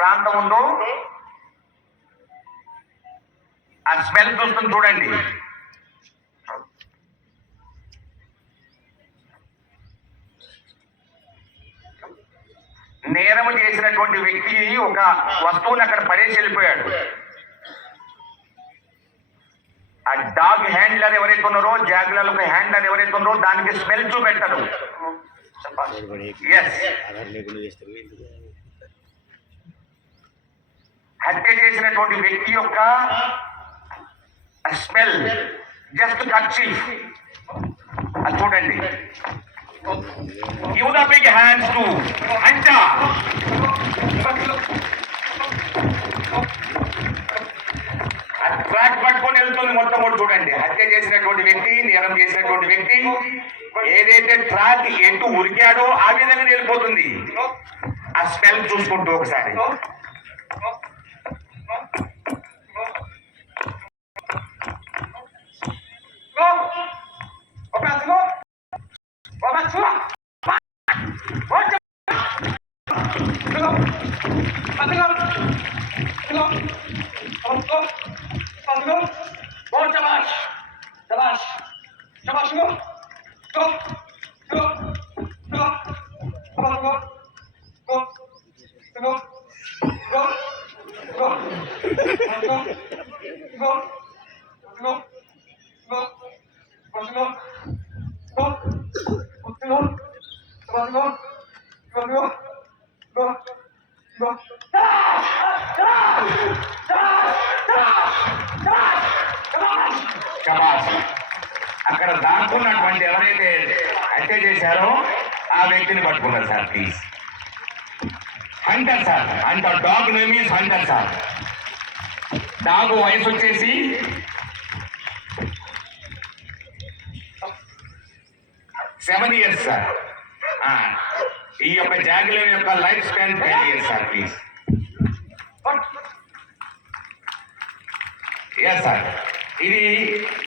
ప్రాంతం ఉందో ఆ స్మెల్ చూస్తుంది చూడండి. నేరం చేసినటువంటి వ్యక్తి ఒక వస్తువుని అక్కడ పడేసి వెళ్ళిపోయాడు. ఆ డాగ్ హ్యాండ్లర్ ఎవరైతే ఉన్నారో జాగ్లర్లకు హ్యాండ్లర్ ఎవరైతే ఉన్నారో దానికి స్మెల్ చూపెట్టరు ఎస్ హత్య చేసినటువంటి వ్యక్తి యొక్క స్మెల్ జస్ట్ కర్చీఫ్ అది చూడండి. Give the big hands to. అంచా. Track పట్టుకొని వెళ్తుంది మొత్తం కూడా చూడండి. హత్య చేసినటువంటి వ్యక్తి నేరం చేసినటువంటి వ్యక్తి ఏదైతే ట్రాక్ ఎటు ఉరికాడో ఆ విధంగా వెళ్ళిపోతుంది. ఆ స్మెల్ చూసుకుంటూ ఒకసారి. Come on, come on. అక్కడ దాక్కున్నటువంటి ఎవరైతే హత్య చేశారో ఆ వ్యక్తిని పట్టుకున్నారు సార్ ప్లీజ్ హంటర్ సార్ అంట dog name is Hunter sir. Dog వయసు వచ్చేసి సెవెన్ ఇయర్స్ సార్. ఈ యొక్క జాగ్లర్ యొక్క life span ten sir please. Yes sir ఇది